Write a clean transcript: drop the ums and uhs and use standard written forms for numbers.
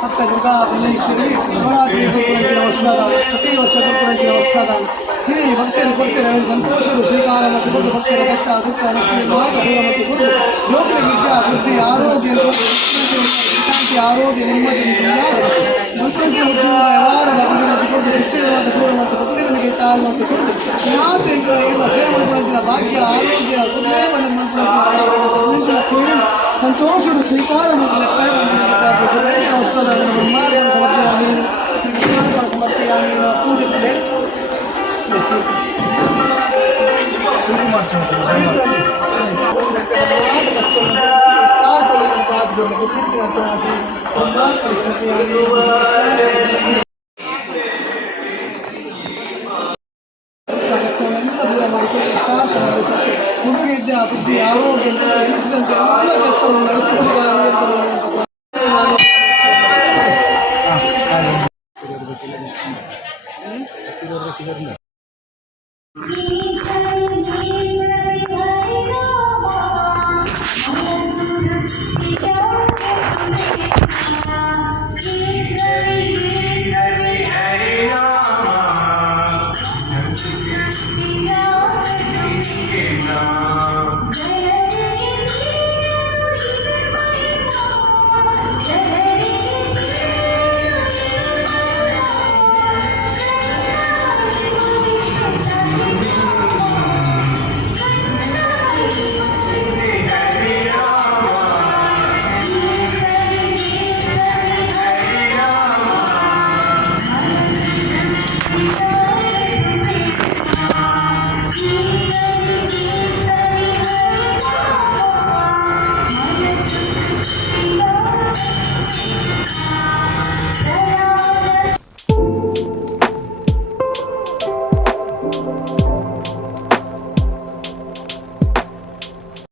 ಭಕ್ತ ದುರ್ಗಾ ಮಲ್ಲೇಶ್ವರಿ ನವರಾತ್ರಿ ಗುರುಪುರಂಚಿನ ವಸ್ತ್ರದಾನ ಪ್ರತಿ ವರ್ಷ ಗುರುಪುರಂಚಿನ ವಸ್ತ್ರದಾನ ಹಿರಿಯ ಭಕ್ತರು ಕೊಡ್ತಾರೆ ಸಂತೋಷರು ಸ್ವೀಕಾರ ಮತ್ತು ಕೊಟ್ಟು ಭಕ್ತರ ಕಷ್ಟ ದುಃಖ ರಕ್ಷಣೆ ಮಾತ ದೂರ ಮತ್ತು ಕೊಟ್ಟು ಜೋಕರಿ ವಿದ್ಯಾ ಬುದ್ಧಿ ಆರೋಗ್ಯ ಶಾಂತಿ ಆರೋಗ್ಯ ನೆಮ್ಮದಿ ಜಿಲ್ಲಾದ ಗುರುಪುರಂಚಿನ ಉದ್ಯೋಗ ವ್ಯವಹಾರದ ಅಭಿವೃದ್ಧಿ ಕೊಟ್ಟು ಕೃಷ್ಣವಾದ ದೂರ ಮತ್ತು ಭಕ್ತರನಿಗೆ ತಾಳು ಮತ್ತು ಕೊಟ್ಟು ಮಾತು ಇರುವ ಸೇವೆ ಗುರುಪುರಂಚಿನ ಭಾಗ್ಯ ಆರೋಗ್ಯ ಕುರ್ಲೇ ಬಣ್ಣ ಗುರುಪುರಂಚಿನ ಸೇವೆ ಸಂತೋಷರು ಸ್ವೀಕಾರ ಮತ್ತು ಗುರುಪುರಂಚಿನ ವಸ್ತ್ರದಾನ ಬ್ರಹ್ಮಾರ್ಪಣ ಸಮರ್ಪಯಾಮಿ ಪೂಜೆ ದೂರ ಮಾಡಿಕೊಂಡು ಹುಡುಗಿದ್ದ ಬುದ್ಧಿ ಆರೋಗ್ಯ ಎನಿಸಿದಂತೆ ಎಲ್ಲ ಕೆಲಸವನ್ನು ನಡೆಸಿಕೊಂಡು